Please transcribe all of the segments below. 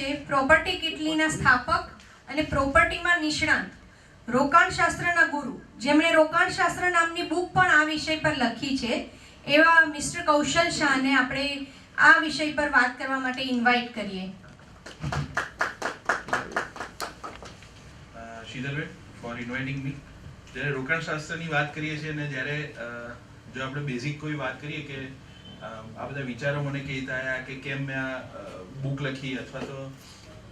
છે પ્રોપર્ટી કિટલીના સ્થાપક અને પ્રોપર્ટીમાં નિષ્ણાંત રોકાણશાસ્ત્રના ગુરુ, જેમણે રોકાણશાસ્ત્ર નામની બુક પણ આ વિષય પર લખી છે, એવા મિસ્ટર કૌશલ શાહને આપણે આ વિષય પર વાત કરવા માટે ઇન્વાઇટ કરીએ. શીતલબેન, ફોર ઇન્વાઇટિંગ મી. જ્યારે રોકાણશાસ્ત્રની વાત કરીએ છીએ અને જ્યારે જો આપણે બેઝિક કોઈ વાત કરીએ કે આ બધા વિચારો મને કેવી રીતે આવ્યા કે કેમ મેં આ બુક લખી અથવા તો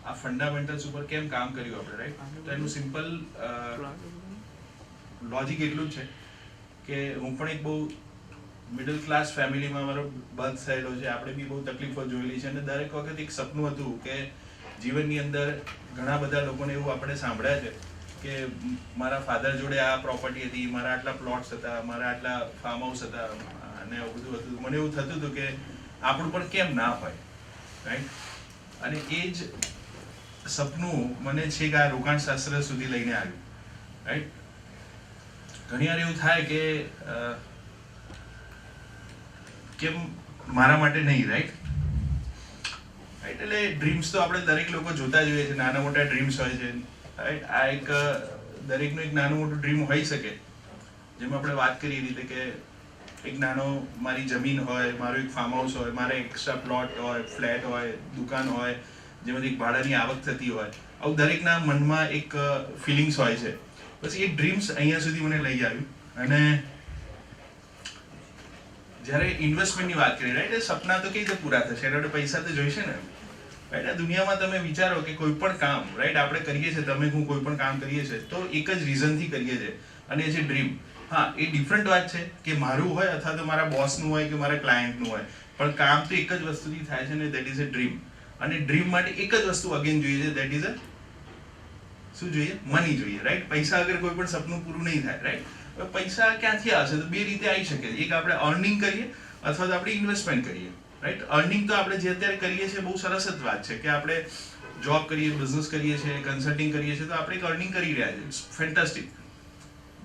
આ ફંડામેન્ટલ્સ ઉપર કેમ કામ કર્યું આપણે, રાઈટ? તો એનું સિમ્પલ લોજિક એટલું જ છે કે હું પણ એક બહુ મિડલ ક્લાસ ફેમિલીમાં મારો બર્થ થયેલો છે. આપણે બી બહુ તકલીફો જોયેલી છે અને દરેક વખત એક સપનું હતું કે જીવનની અંદર ઘણા બધા લોકોને એવું આપણે સાંભળ્યા છે કે મારા ફાધર જોડે આ પ્રોપર્ટી હતી, મારા આટલા પ્લોટ્સ હતા, મારા આટલા ફાર્મ હાઉસ હતા અને એવું બધું હતું. મને એવું થતું હતું કે આપણું પણ કેમ ના હોય, રાઈટ? અને એ જ સપનું મને છેક આ રોકાણશાસ્ત્ર સુધી લઈને આવ્યું, રાઈટ? ઘણી વાર એવું થાય કે કેમ મારા માટે નહીં, રાઈટ? એટલે ડ્રીમ્સ તો આપણે દરેક લોકો જોતા જ હોઈએ છીએ, નાના મોટા ડ્રીમ્સ હોય છે, રાઈટ? આ એક દરેકનું એક નાનું મોટું ડ્રીમ હોઈ શકે. જેમ આપણે વાત કરી રીતે કે એક નાનો મારી જમીન હોય, મારું એક ફાર્મ હાઉસ હોય, મારે એક્સ્ટ્રા પ્લોટ હોય, ફ્લેટ હોય, દુકાન હોય, જેમાંથી એક ભાડાની આવક થતી હોય. આવું દરેકના મનમાં એક ફિલિંગ્સ હોય છે. પછી એ ડ્રીમ્સ અહીંયા સુધી મને લઈ આવ્યું. અને જ્યારે ઇન્વેસ્ટમેન્ટની વાત કરીએ, રાઈટ? એ સપના તો કેવી રીતે પૂરા થશે? એટલે પૈસા તો જોઈશે ને, રાઈટ? આ દુનિયામાં તમે વિચારો કે કોઈ પણ કામ, રાઈટ, આપણે કરીએ છીએ, તમે હું કોઈ પણ કામ કરીએ છીએ તો એક જ રીઝનથી કરીએ છીએ અને એ છે ડ્રીમ. હા, એ ડિફરન્ટ વાત છે કે મારું હોય અથવા તો મારા બોસનું હોય કે મારા ક્લાયન્ટનું હોય, પણ કામ તો એક જ વસ્તુથી થાય છે ને, દેટ ઇઝ અ ડ્રીમ. અને ડ્રીમ માટે એક જ વસ્તુ અગેન જોઈએ છે, દેટ ઇઝ અ શું જોઈએ? મની જોઈએ, રાઈટ? પૈસા વગર કોઈ પણ સપનું પૂરું નહીં થાય, રાઈટ? પૈસા ક્યાંથી આવશે? તો બે રીતે આવી શકે. એક આપણે અર્નિંગ કરીએ અથવા તો આપણે ઇન્વેસ્ટમેન્ટ કરીએ, રાઈટ? અર્નિંગ તો આપણે જે અત્યારે કરીએ છીએ બહુ સરસ જ વાત છે કે આપણે જોબ કરીએ, બિઝનેસ કરીએ છીએ, કન્સલ્ટિંગ કરીએ છીએ, તો આપણે એક અર્નિંગ કરી રહ્યા છીએ, ઇટ્સ ફેન્ટાસ્ટિક.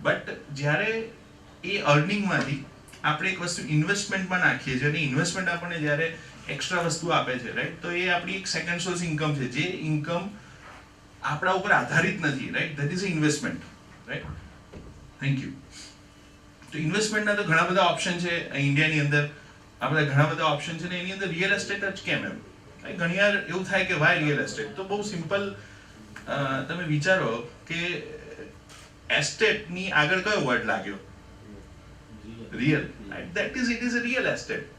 બટ જ્યારે એ અર્નિંગમાંથી આપણે એક વસ્તુ ઇન્વેસ્ટમેન્ટમાં નાખીએ છીએ અને ઇન્વેસ્ટમેન્ટ આપણને જ્યારે એક્સ્ટ્રા વસ્તુ આપે છે, રાઈટ, તો એ આપણી એક સેકન્ડ સોર્સ ઇન્કમ છે, જે ઇન્કમ આપણા ઉપર આધારિત નથી, right? That is investment, right? Thank you. તો ઇન્વેસ્ટમેન્ટના તો ઘણા બધા ઓપ્શન છે ઇન્ડિયાની અંદર. આ બધા ઘણા બધા ઓપ્શન છે ને એની અંદર રિયલ એસ્ટેટ જ કેમ એમ? ઘણી વાર એવું થાય કે વાય રિયલ એસ્ટેટ? તો બહુ સિમ્પલ. તમે વિચારો કે એસ્ટેટની આગળ કયો વર્ડ લાગ્યો? Real, right? That is it is a real estate,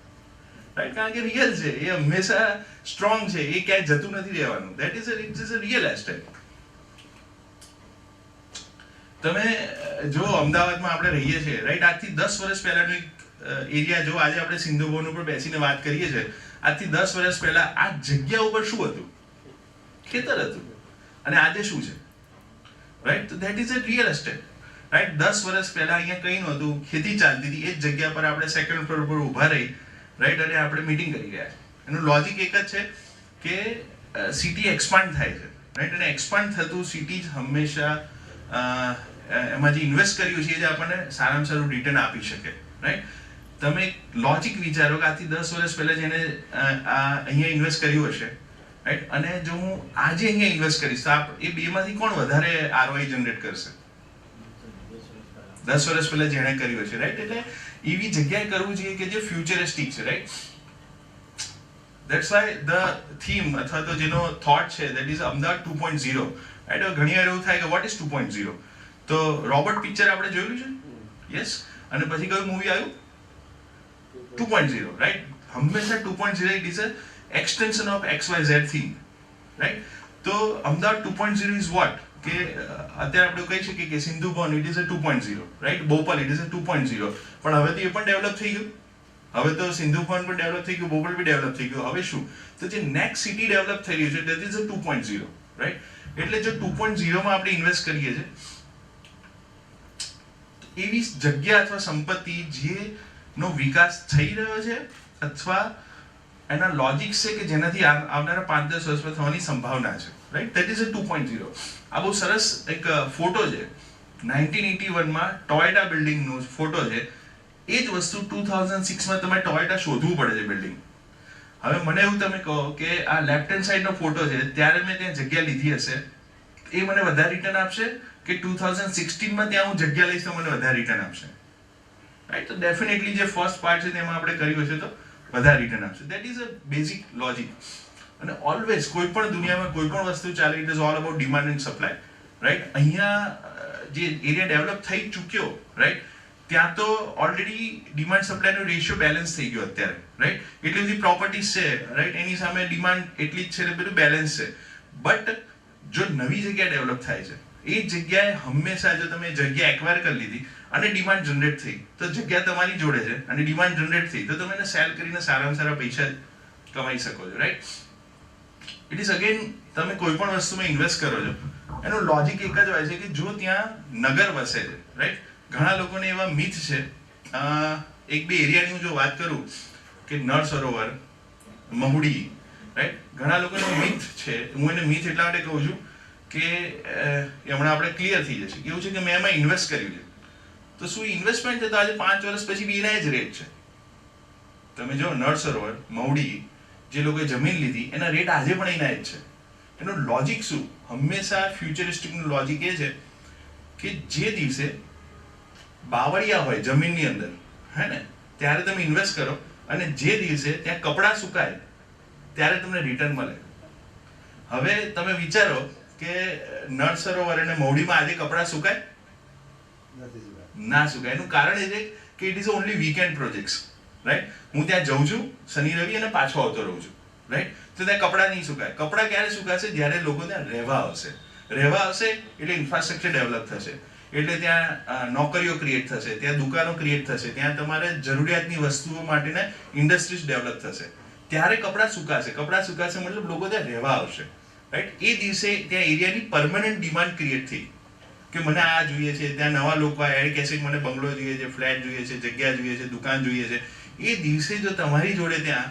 right? કારણ કે રિયલ છે, એ હંમેશા સ્ટ્રોંગ છે, એ ક્યાંય જતું નથી રહેવાનું. That is it is a real estate. તમે જો અમદાવાદમાં આપણે રહીએ છીએ, રાઈટ, આજથી 10 વર્ષ પહેલાનો એક એરિયા જો આજે આપણે સિંધુ ભવન ઉપર બેસીને વાત કરીએ છીએ, આજથી 10 વર્ષ પહેલા આ જગ્યા ઉપર શું હતું? ખેતર હતું. અને આજે શું છે? રાઈટ? તો that is a real estate, right? 10 વર્ષ પહેલા અહીંયા કંઈ નહોતું, ખેતી ચાલતી હતી, એ જ જગ્યા પર આપણે સેકન્ડ ફ્લોર પર ઊભા રહી, રાઈટ, અને આપણે મીટિંગ કરી રહ્યા છીએ. એનું લોજિક એક જ છે કે સિટી એક્સપાન્ડ થાય છે, રાઈટ? અને એક્સપાન્ડ થતું સિટી જ હંમેશા એમાં જે ઇન્વેસ્ટ કર્યું છે એ જ આપણને સારામાં સારું રિટર્ન આપી શકે, રાઈટ? તમે એક લોજિક વિચારો કે આજથી 10 વર્ષ પહેલા જેને અહીંયા ઇન્વેસ્ટ કર્યું હશે, રાઈટ, અને જો હું આજે અહીંયા ઇન્વેસ્ટ કરીશ તો એ બેમાંથી કોણ વધારે આરઓઆઈ જનરેટ કરશે? 10 વર્ષ પહેલા જેણે કર્યું હશે, રાઈટ? એટલે એવી જગ્યાએ કરવું જોઈએ કે જે ફ્યુચરિસ્ટિક છે, right? That's why the theme અથવા તો જેનો થોટ છે દેટ ઇઝ અમદાવાદ 2.0, રાઈટ? ઘણી વાર એવું થાય કે વોટ ઇઝ 2.0? તો રોબોટ પિક્ચર આપણે જોયેલું છે, યસ. અને પછી કયું મૂવી આવ્યું? 2.0, રાઈટ? હંમેશા 2.0 it is a extension of XYZ theme, right? તો અમદાવાદ 2.0 ઇઝ વોટ? કે અત્યારે આપણે કહી શકીએ કે Sindhu Bhavan it is a 2.0, right? Bopal it is a 2.0. પણ હવે તો એ પણ ડેવલપ થઈ ગયું. હવે તો સિંધુ ભવન પણ ડેવલપ થઈ ગયું, બોપલ બી ડેવલપ થઈ ગયું. હવે શું? તો જે નેક્સ્ટ સિટી ડેવલપ થઈ રહ્યું છે દેટ ઇઝ અ 2.0, રાઈટ? એટલે જો 2.0 માં આપણે ઇન્વેસ્ટ કરીએ છીએ એવી જગ્યા અથવા સંપત્તિ જેનો વિકાસ થઈ રહ્યો છે અથવા એના લોજિક્સ છે કે જેનાથી આવનારા 5-10 વર્ષમાં થવાની સંભાવના છે, રાઈટ? That is a 2.0. આ બહુ સરસ એક ફોટો છે 1981માં ટોયોટા બિલ્ડિંગનો ફોટો છે. એ જ વસ્તુ 2006માં તમારે ટોયોટા શોધવું પડે છે બિલ્ડિંગ. હવે મને એવું તમે કહો કે આ લેફ્ટ હેન્ડ સાઈડનો ફોટો છે, ત્યારે મેં ત્યાં જગ્યા લીધી હશે, એ મને વધારે રિટર્ન આપશે કે 2016માં ત્યાં હું જગ્યા લઈશ તો મને વધારે રિટર્ન આપશે? રાઈટ? તો ડેફિનેટલી જે ફર્સ્ટ પાર્ટ છે તેમાં આપણે કર્યું હશે તો વધારે રિટર્ન આપશે. That is a basic logic. અને ઓલવેઝ કોઈ પણ દુનિયામાં કોઈ પણ વસ્તુ ચાલે, it is all about demand and supply. Right? અહીંયા જે એરિયા ડેવલપ થઈ ચૂક્યો, રાઈટ, ત્યાં તો ઓલરેડી ડિમાન્ડ સપ્લાયનો રેશિયો બેલેન્સ થઈ ગયો અત્યારે. રાઈટ? એટલી બધી પ્રોપર્ટીઝ છે, રાઈટ, એની સામે ડિમાન્ડ એટલી જ છે, એટલે બધું બેલેન્સ છે. બટ જો નવી જગ્યા ડેવલપ થાય છે, એ જગ્યાએ હંમેશા જો તમે જગ્યા એક્વાયર કરી લીધી અને ડિમાન્ડ જનરેટ થઈ, તો જગ્યા તમારી જોડે છે અને ડિમાન્ડ જનરેટ થઈ, તો તમે એને સેલ કરીને સારામાં સારા પૈસા કમાઈ શકો છો. રાઈટ? ઇટ ઇઝ અગેન, તમે કોઈ પણ વસ્તુમાં ઇન્વેસ્ટ કરો છો, એનું લોજિક એક જ હોય છે કે જો ત્યાં નગર વસે છે. રાઈટ? ઘણા લોકોને એવા મિથ છે, એક બે એરિયાની હું જો વાત કરું કે નળ સરોવર, મહુડી, રાઈટ, ઘણા લોકોનો મિથ છે. હું એને મિથ એટલા માટે કહું છું કે હમણાં આપણે ક્લિયર થઈ જશે. એવું છે કે મેં એમાં ઇન્વેસ્ટ કર્યું છે, તો શું ઇન્વેસ્ટમેન્ટ છે તો આજે 5 વર્ષ પછી બી એના જ રેટ છે. તમે જો નળ સરોવર, મહુડી, જે લોકોએ જમીન લીધી એના રેટ આજે પણ એના જ છે. એનું લોજિક શું? હંમેશા ફ્યુચરિસ્ટિકનું લોજિક એ છે કે જે દિવસે બાવળિયા હોય જમીનની અંદર, હે ને, ત્યારે તમે ઇન્વેસ્ટ કરો અને જે દિવસે ત્યાં કપડાં સુકાય ત્યારે તમને રિટર્ન મળે. હવે તમે વિચારો કે નળ સરોવર અને મહુડીમાં આજે કપડાં સુકાય? ના સુકાય. એનું કારણ એ છે કે it is only weekend projects. Right? હું ત્યાં જઉં છું શનિ રવિ અને પાછો આવતો રહું છું. રાઈટ? તો ત્યાં કપડાં નહીં સુકાય. કપડાં ક્યારે સુકાશે? જ્યારે લોકો ત્યાં રહેવા આવશે. રહેવા આવશે એટલે ઇન્ફ્રાસ્ટ્રક્ચર ડેવલપ થશે, એટલે ત્યાં નોકરીઓ ક્રિએટ થશે, ત્યાં દુકાનો ક્રિએટ થશે, ત્યાં તમારે જરૂરિયાતની વસ્તુઓ માટેના ઇન્ડસ્ટ્રીઝ ડેવલપ થશે. ત્યારે કપડાં સુકાશે. કપડાં સુકાશે મતલબ લોકો ત્યાં રહેવા આવશે. રાઈટ? એ દિવસે ત્યાં એરિયાની પરમનન્ટ ડિમાન્ડ ક્રિએટ થઈ કે મને આ જોઈએ છે, ત્યાં નવા લોકો આવ્યા, એ કહેશે કે મને બંગલો જોઈએ છે, ફ્લેટ જોઈએ છે, જગ્યા જોઈએ છે, દુકાન જોઈએ છે. એ દિવસે જો તમારી જોડે ત્યાં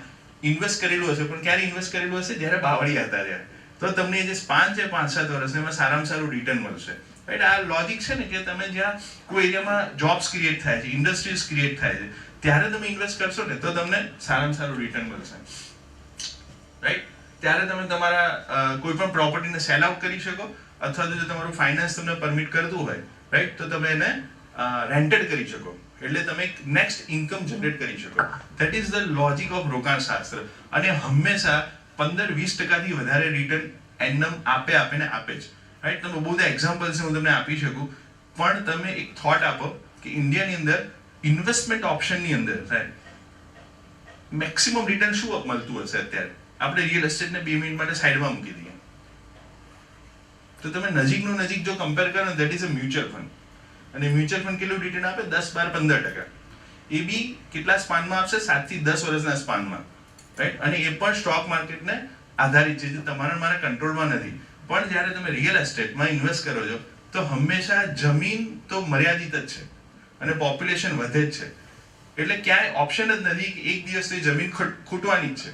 ઇન્વેસ્ટ કરેલું હશે, પણ ક્યારે ઇન્વેસ્ટ કરેલું હશે? જ્યારે બાવળિયા હતા ત્યારે. તો તમને જે સ્પાન છે 5-7 વર્ષ, એમાં સારામાં સારું રિટર્ન મળશે. રાઈટ? આ લોજિક છે ને કે તમે જ્યાં કોઈ એરિયામાં જોબ્સ ક્રિએટ થાય છે, ઇન્ડસ્ટ્રીઝ ક્રિએટ થાય છે, ત્યારે તમે ઇન્વેસ્ટ કરશો ને તો તમને સારામાં સારું રિટર્ન મળશે. રાઈટ? ત્યારે તમે તમારા કોઈ પણ પ્રોપર્ટીને સેલ આઉટ કરી શકો, અથવા તો જો તમારું ફાઇનાન્સ તમને પરમિટ કરતું હોય, રાઈટ, તો તમે એને રેન્ટેડ કરી શકો, એટલે તમે એક નેક્સ્ટ ઇન્કમ જનરેટ કરી શકો. That is the logic of રોકાણ શાસ્ત્ર. અને હંમેશા 15-20% વધારે રિટર્ન એનમ આપે જ. રાઈટ? તમે બહુ બધા એક્ઝામ્પલ્સ હું તમને આપી શકું, પણ તમે એક થોટ આપો કે ઇન્ડિયાની અંદર ઇન્વેસ્ટમેન્ટ ઓપ્શનની અંદર, રાઈટ, મેક્સિમમ રિટર્ન શું મળતું હશે અત્યારે? આપણે રિયલ એસ્ટેટને 2 મિનિટ માટે સાઈડમાં મૂકી દઈએ, તો તમે નજીકનું નજીક જો કમ્પેર કરો ને, that is a mutual fund. અને મ્યુચ્યુઅલ ફંડ કેટલું રિટર્ન આપે? 10-12-15%. એ બી કેટલા સ્પાનમાં આપશે? 7 થી 10 વર્ષના સ્પાનમાં. રાઈટ? અને એ પણ સ્ટોક માર્કેટને આધારિત છે, જે તમારા મારા કંટ્રોલમાં નથી. પણ જ્યારે તમે રિયલ એસ્ટેટમાં ઇન્વેસ્ટ કરો છો તો હંમેશા જમીન તો મર્યાદિત જ છે અને પોપ્યુલેશન વધે જ છે, એટલે ક્યાંય ઓપ્શન જ નથી કે એક દિવસ તો જમીન ખૂટવાની જ છે.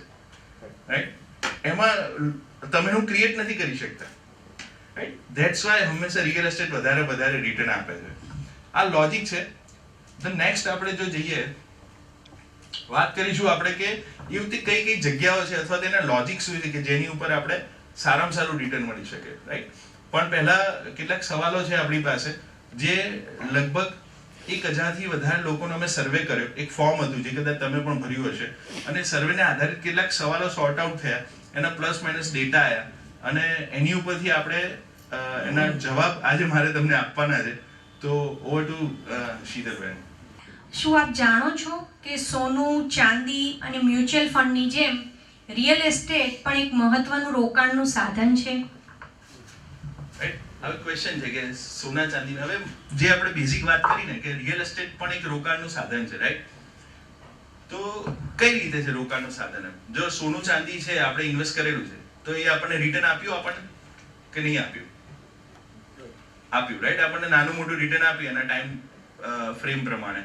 રાઈટ? એમાં તમે હું ક્રિએટ નથી કરી શકતા. રાઈટ? ધેટ્સ વાય હંમેશા રિયલ એસ્ટેટ વધારે રિટર્ન આપે છે. આ લોજિક છે. ધ નેક્સ્ટ આપણે જો જઈએ, વાત કરીશું આપણે કે એવી કઈ જગ્યાઓ છે અથવા તેના લોજિક શું છે કે જેની ઉપર આપણે સારામાં સારું રિટર્ન મળી શકે. રાઈટ? પણ પહેલા કેટલાક સવાલો છે આપણી પાસે, જે લગભગ 1000થી વધારે લોકોનો અમે સર્વે કર્યો. એક ફોર્મ હતું જે કદાચ તમે પણ ભર્યું હશે, અને સર્વેને આધારિત કેટલાક સવાલો સોર્ટ આઉટ થયા, એના પ્લસ માઇનસ ડેટા આવ્યા, અને એની ઉપરથી આપણે એના જવાબ આજે મારે તમને આપવાના છે. તો ઓવર ટુ શીતલબેન. શું આપ જાણો છો કે સોનું, ચાંદી અને મ્યુચ્યુઅલ ફંડની જેમ રિયલ એસ્ટેટ પણ એક મહત્વનું રોકાણનું સાધન છે? રાઈટ? હવે ક્વેશ્ચન છે કે સોના ચાંદી, હવે જે આપણે બેઝિક વાત કરીને કે રિયલ એસ્ટેટ પણ એક રોકાણનું સાધન છે. રાઈટ? તો કઈ રીતે છે રોકાણનું સાધન? જો સોનું ચાંદી છે, આપણે ઇન્વેસ્ટ કરેલું છે, તો એ આપણને રિટર્ન આપ્યું આપણને કે નહીં આપ્યું? આપ્યું. રાઈટ? આપણને નાનું મોટું રિટર્ન આપ્યું એના ટાઈમ ફ્રેમ પ્રમાણે.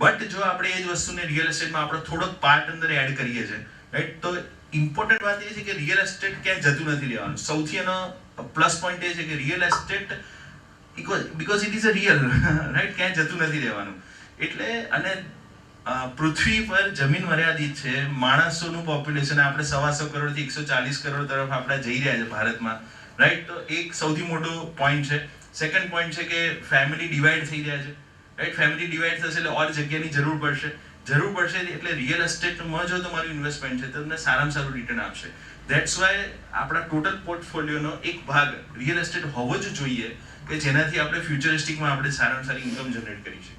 બટ જો આપણે એ જ વસ્તુને રિયલ એસ્ટેટમાં આપણે થોડોક પાર્ટ અંદર એડ કરીએ છીએ, રાઈટ, તો ઇમ્પોર્ટન્ટ વાત એ છે કે રિયલ એસ્ટેટ ક્યાંય જતું નથી રહેવાનું. સૌથી એનો પ્લસ પોઈન્ટ એ છે કે real estate because it is a real, right, ક્યાંય જતું નથી રહેવાનું. એટલે અને પૃથ્વી પર જમીન મર્યાદિત છે, માણસોનું પોપ્યુલેશન આપણે 125 કરોડથી 140 કરોડ તરફ આપણે જઈ રહ્યા છે ભારતમાં, રાઈટ? તો એક સૌથી મોટો પોઈન્ટ છે. સેકન્ડ પોઈન્ટ છે કે ફેમિલી ડિવાઈડ થઈ રહ્યા છે, રાઈટ? ફેમિલી ડિવાઈડ થશે એટલે ઓર જગ્યાની જરૂર પડશે એટલે રિયલ એસ્ટેટમાં જો તમારું ઇન્વેસ્ટમેન્ટ છે તો તમને સારામાં સારું રિટર્ન આપશે. ધેટ્સ વાય આપણા ટોટલ પોર્ટફોલિયોનો એક ભાગ રિયલ એસ્ટેટ હોવો જ જોઈએ કે જેનાથી આપણે ફ્યુચરિસ્ટિકમાં આપણે સારામાં સારી ઇન્કમ જનરેટ કરી શકીએ.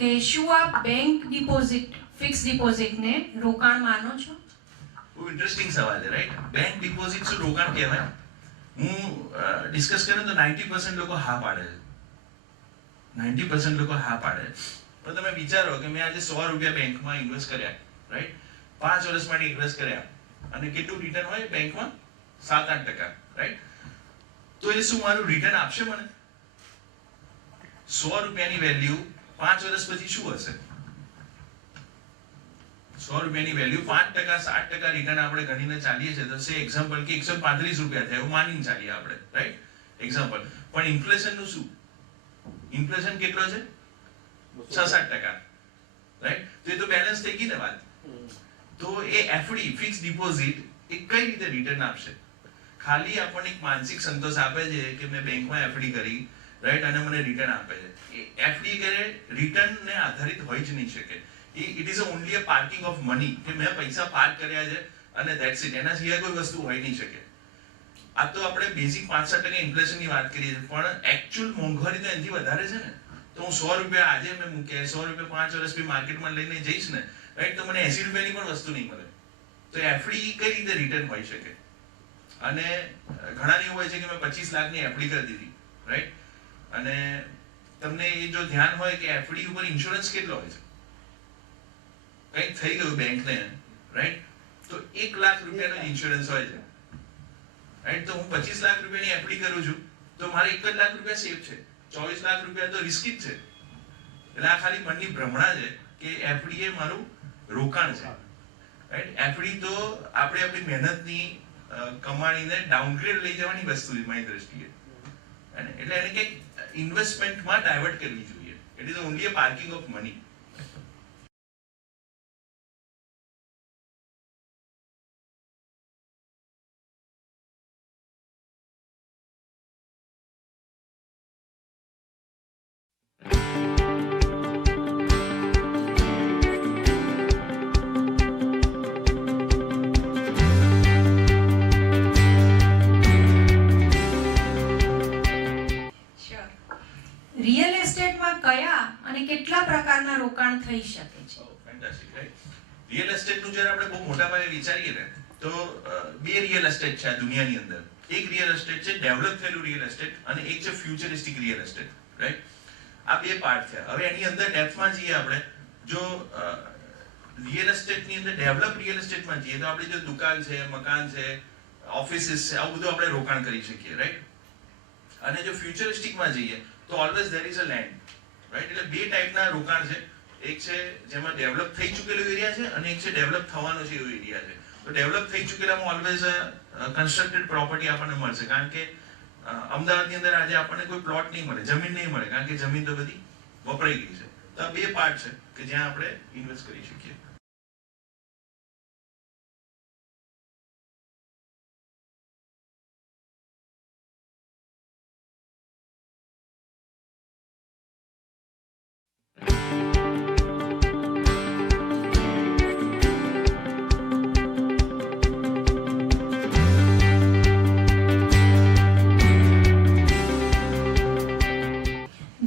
કે શું આપ બેંક ડિપોઝિટ, ફિક્સ ડિપોઝિટને રોકાણ માનો છો? બહુ ઇન્ટરેસ્ટિંગ સવાલ છે, રાઈટ? બેંક ડિપોઝિટ શું રોકાણ કહેવાય? હું ડિસ્કસ કરું તો 90% લોકો હા પાડે છે. 90% લોકો હા પાડે. પણ તમે વિચારો કે મેં આજે 100 રૂપિયા બેંકમાં ઇન્વેસ્ટ કર્યા, રાઈટ? 5 વર્ષ માટે ઇન્વેસ્ટ કર્યા અને કેટલું રિટર્ન હોય બેંકમાં? 7-8%, રાઈટ? તો એ શું મારું રિટર્ન આપશે મને? 100 રૂપિયાની વેલ્યુ 5 વર્ષ પછી શું હશે? 100 રૂપિયાની વેલ્યુ 5%, 7% રિટર્ન આપણે ગણીને ચાલીએ છીએ તો સે એક્ઝામ્પલ કે 135 રૂપિયા થાય એવું માનીને ચાલીએ આપણે, રાઈટ? એક્ઝામ્પલ. પણ ઇન્ફ્લેશનનું શું? ઇન્ફ્લેશન કેટલો છે? 6-7%, રાઈટ? તો એ તો બેલેન્સ થઈ ગઈ ને વાત. તો એ એફડી, ફિક્સ ડિપોઝિટ, એ કઈ રીતે રિટર્ન આપશે? ખાલી આપણને એક માનસિક સંતોષ આપે છે કે મેં બેંકમાં એફડી કરી, રાઈટ, અને મને રિટર્ન આપે છે. એફડી કરે રિટર્નને આધારિત હોઈ જ નહીં શકે. It is only a parking of money, કે મેં પૈસા પાર્ક કર્યા છે અને ધેટ્સ ઇટ. એના સિવાય કોઈ વસ્તુ હોઈ નહીં શકે. આ તો આપણે બેઝિક 5-7% ઇન્ફ્લેશનની વાત કરીએ છીએ, પણ એકચ્યુઅલ મોંઘવારી તો એનાથી વધારે છે ને. તો હું 100 રૂપિયા આજે મેં મૂક્યા, 100 રૂપિયા 5 વર્ષ પછી માર્કેટમાં લઈને જઈશ ને, રાઈટ, તો મને 80 રૂપિયાની પણ વસ્તુ નહીં મળે. તો એફડી કઈ રીતે રિટર્ન હોઈ શકે? અને ઘણાને એવું હોય છે કે મેં 25 લાખની એફડી કરી દીધી, રાઈટ? અને તમને એ જો ધ્યાન હોય કે એફડી ઉપર ઇન્સ્યોરન્સ કેટલો હોય છે, કંઈક થઈ ગયું બેંકને, રાઈટ, તો 1 લાખ રૂપિયાનો ઇન્સ્યોરન્સ હોય છે, રાઈટ? તો હું 25 લાખ રૂપિયાની એફડી કરું છું તો મારે 1 લાખ રૂપિયા સેફ છે, 24 લાખ રૂપિયા તો રિસ્કી જ છે. એટલે આ ખાલી મનની ભ્રમણા છે કે એફડી એ મારું રોકાણ છે, રાઈટ? એફડી તો આપણે આપણી મહેનતની કમાણીને ડાઉનગ્રેડ લઈ જવાની વસ્તુ છે મારી દ્રષ્ટિએ. એટલે એને કંઈક ઇન્વેસ્ટમેન્ટમાં ડાયવર્ટ કરવી જોઈએ. It is only a parking of money. Real એસ્ટેટમાં કયા અને કેટલા પ્રકારના રોકાણ થઈ શકે છે? Fantastic, right? રિયલ એસ્ટેટનું જ્યારે આપણે બહુ મોટા પાયે વિચારીએ ને તો બે રિયલ એસ્ટેટ છે આ દુનિયાની અંદર. એક રિયલ એસ્ટેટ છે ડેવલપ થયેલું રિયલ એસ્ટેટ અને એક છે ફ્યુચરિસ્ટિક રિયલ એસ્ટેટ, રાઈટ? આ બે પાર્ટ છે. હવે એની અંદર ડેપ્થમાં જઈએ આપણે, જો રિયલ એસ્ટેટની અંદર ડેવલપ રિયલ એસ્ટેટમાં જઈએ તો આપણે જો દુકાન છે, મકાન છે, ઓફિસીસ છે, આવું બધું આપણે રોકાણ કરી શકીએ, રાઈટ? અને જો ફ્યુચરિસ્ટિકમાં જઈએ તો always there is a land, right? એટલે બે ટાઈપના રોકાણ છે. એક છે જેમાં ડેવલપ થઈ ચૂકેલો એરિયા છે અને એક છે ડેવલપ થવાનો છે એવો એરિયા છે. તો ડેવલપ થઈ ચૂકેલામાં ઓલવેઝ કન્સ્ટ્રક્ટેડ પ્રોપર્ટી આપણને મળશે, કારણ કે અમદાવાદની અંદર આજે આપણને કોઈ પ્લોટ નહીં મળે, જમીન નહીં મળે, કારણ કે જમીન તો બધી વપરાઈ ગઈ છે. તો આ બે પાર્ટ છે કે જ્યાં આપણે ઇન્વેસ્ટ કરી શકીએ.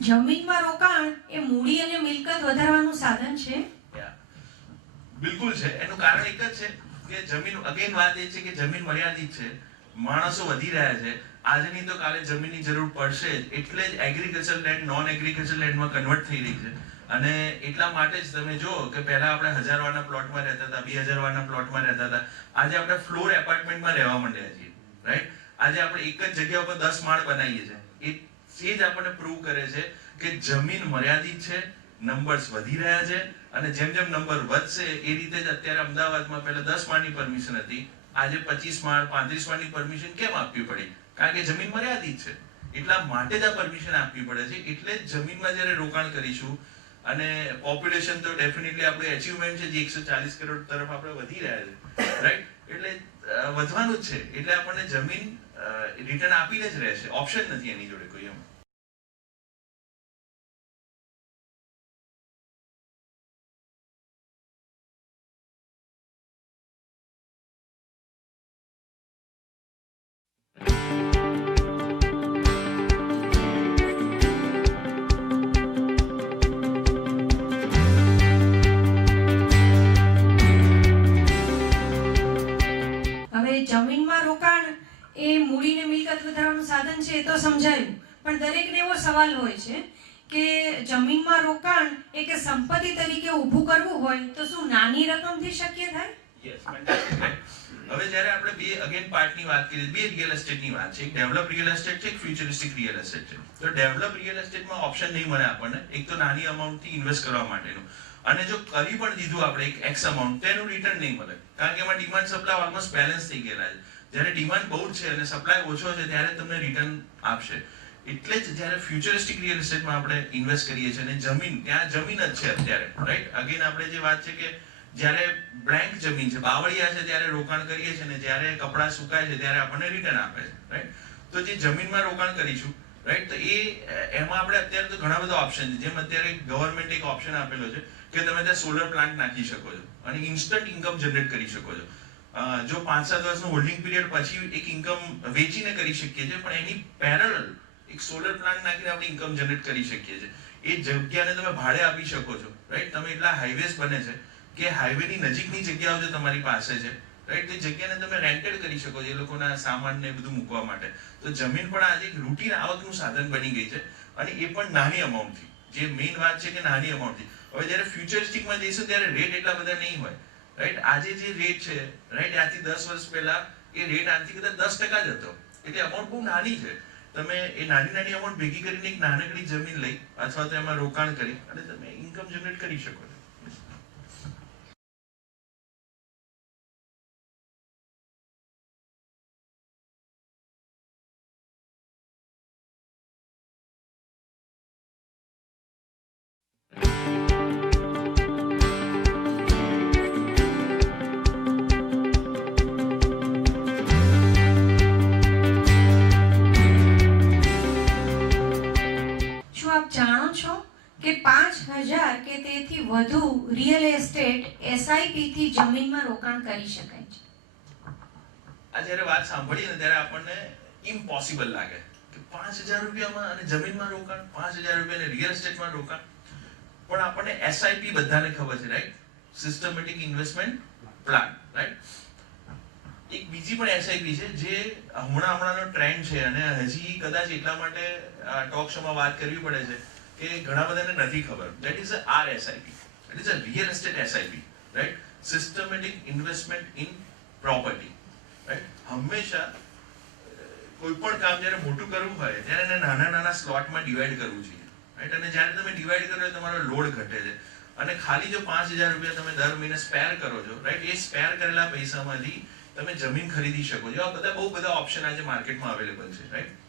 જમીનમાં રોકાણ એ મૂડી અને મિલકત વધારવાનું સાધન છે? બિલકુલ છે. એનું કારણ એક જ છે કે જમીન, અગેન વાત એ છે કે જમીન મર્યાદિત છે, માણસો વધી રહ્યા છે આજે નહીં તો કાલે જમીનની જરૂર પડશે જ, એટલે જ એગ્રીકલ્ચર લેન્ડ નોન એગ્રીકલ્ચર લેન્ડમાં કન્વર્ટ થઈ રહી છે. અને એટલા માટે જ તમે જો કે પહેલા આપણે 1000 વાળના પ્લોટમાં રહેતા હતા, 2000 વાળના પ્લોટમાં રહેતા હતા, આજે આપણે ફ્લોર એપાર્ટમેન્ટમાં રહેવા માંડ્યા છીએ, રાઈટ? આજે આપણે એક જ જગ્યા ઉપર 10 માળ બનાવીએ છીએ. એ જ આપણને પ્રૂવ કરે છે કે જમીન મર્યાદિત છે, નંબર્સ વધી રહ્યા છે, અને જેમ જેમ નંબર વધશે એ રીતે જ અત્યારે અમદાવાદમાં પહેલા 10 માળની પરમિશન હતી, આજે 25 માળ 35 માળની પરમિશન કેમ આપવી પડી? કારણ કે જમીન મર્યાદિત છે, એટલા માટે જ આ પરમિશન આપવી પડે છે. એટલે જ જમીનમાં જ્યારે રોકાણ કરીશું, અને પોપ્યુલેશન તો ડેફિનેટલી આપણે અચીવમેન્ટ છે જે 140 કરોડ તરફ આપણે વધી રહ્યા છે, રાઈટ? એટલે વધવાનું જ છે, એટલે આપણને જમીન રિટર્ન આપીને જ રહેશે, ઓપ્શન નથી એની જોડે કોઈ. એમ જમીનમાં રોકાણ એ મૂડીને મિલકત વધારવાનું સાધન છે એ તો સમજાયું, પણ દરેકને એવો સવાલ હોય છે કે જમીનમાં રોકાણ એ કે સંપત્તિ તરીકે ઊભું કરવું હોય તો શું નાની રકમથી શક્ય થાય? યસ, હવે જ્યારે આપણે બે અગેન પાર્ટની વાત કરીએ, બે રિયલ એસ્ટેટની વાત છે, એક ડેવલપ રિયલ એસ્ટેટ છે, એક ફ્યુચરિસ્ટિક રિયલ એસ્ટેટ છે. તો ડેવલપ રિયલ એસ્ટેટમાં ઓપ્શન નહીં મળે આપણને, એક તો નાની અમાઉન્ટથી ઇન્વેસ્ટ કરવા માટેનું, અને જો કરી પણ દીધું આપણે એક એક્સ અમાઉન્ટ, તેનું રિટર્ન નહીં મળે, કારણ કે એમાં ડિમાન્ડ સપ્લાય ઓલમોસ્ટ બેલેન્સ થઈ ગયેલા છે. જ્યારે ડિમાન્ડ બહુ છે અને સપ્લાય ઓછો છે ત્યારે તમને રિટર્ન આપશે. એટલે જ જ્યારે ફ્યુચરિસ્ટિક રિયલ એસ્ટેટમાં આપણે ઇન્વેસ્ટ કરીએ છીએ, અને જમીન ત્યાં જમીન જ છે અત્યારે, રાઈટ? અગેન આપણે જે વાત છે કે જ્યારે બ્લેન્ક જમીન છે, બાવળિયા છે, ત્યારે રોકાણ કરીએ છીએ, અને જ્યારે કપડા સુકાય છે ત્યારે આપણને રિટર્ન આપે છે, રાઈટ? તો જે જમીનમાં રોકાણ કરીશું, રાઈટ, તો એમાં આપણે અત્યારે તો ઘણા બધા ઓપ્શન છે. જેમ અત્યારે ગવર્મેન્ટ એક ઓપ્શન આપેલો છે કે તમે ત્યાં સોલર પ્લાન્ટ નાખી શકો છો અને ઇન્સ્ટન્ટ ઇન્કમ જનરેટ કરી શકો છો. જો 5-7 વર્ષનું હોલ્ડિંગ પીરિયડ પછી એક ઇન્કમ વેચીને કરી શકીએ છીએ, પણ એની પેરેલલ એક સોલર પ્લાન્ટ નાખીને આપણે ઇન્કમ જનરેટ કરી શકીએ છીએ. એ જગ્યાને તમે ભાડે આપી શકો છો, રાઈટ? તમે એટલા હાઈવેઝ બને છે કે હાઈવેની નજીકની જગ્યાઓ જો તમારી પાસે છે, રાઈટ, તે જગ્યાને તમે રેન્ટેડ કરી શકો છો એ લોકોના સામાન ને બધું મૂકવા માટે. તો જમીન પણ આજે એક રૂટીન આવકનું સાધન બની ગઈ છે, અને એ પણ નાની અમાઉન્ટથી. જે મેઇન વાત છે કે નાની અમાઉન્ટથી. હવે જ્યારે ફ્યુચરિસ્ટિકમાં જઈશું ત્યારે રેટ એટલા બધા નહીં હોય, રાઈટ? આજે જે રેટ છે, રાઈટ, આજથી 10 વર્ષ પહેલા એ રેટ આજથી કદાચ 10% જ હતો. એટલે અમાઉન્ટ બહુ નાની છે. તમે એ નાની નાની અમાઉન્ટ ભેગી કરીને એક નાનકડી જમીન લઈ અથવા તો એમાં રોકાણ કરી અને તમે ઇન્કમ જનરેટ કરી શકો છો. જાણો છો કે 5000 કે તેથી વધુ રિયલ એસ્ટેટ એસઆઈપી થી જમીનમાં રોકાણ કરી શકાય છે? આ જ્યારે વાત સાંભળીએ ને ત્યારે આપણને ઇમ્પોસિબલ લાગે કે 5000 રૂપિયામાં અને જમીનમાં રોકાણ, 5000 રૂપિયા રિયલ એસ્ટેટમાં રોકાણ. પણ આપણને એસઆઈપી બધાને ખબર છે, right? Systematic investment plan, right? એક બીજી પણ એસઆઈપી છે જે હમણાંનો ટ્રેન્ડ છે, અને હજી કદાચ એટલા માટે ટોક શોમાં વાત કરવી પડે છે કે ઘણા બધાને નથી ખબર. That is a RSIP, it is a real estate SIP, right? Systematic investment in property, right? હંમેશા કોઈ પણ કામ જ્યારે મોટું કરવું હોય ત્યારે એને નાના નાના સ્લોટમાં ડિવાઈડ કરવું જોઈએ, રાઈટ? અને જ્યારે તમે ડિવાઈડ કરો તમારો લોડ ઘટે છે, અને ખાલી જો 5000 રૂપિયા તમે દર મહિને સ્પેર કરો છો, રાઈટ, એ સ્પેર કરેલા પૈસામાંથી તમે જમીન ખરીદી શકો છો. આ બધા બહુ બધા ઓપ્શન આજે માર્કેટમાં અવેલેબલ છે, રાઈટ?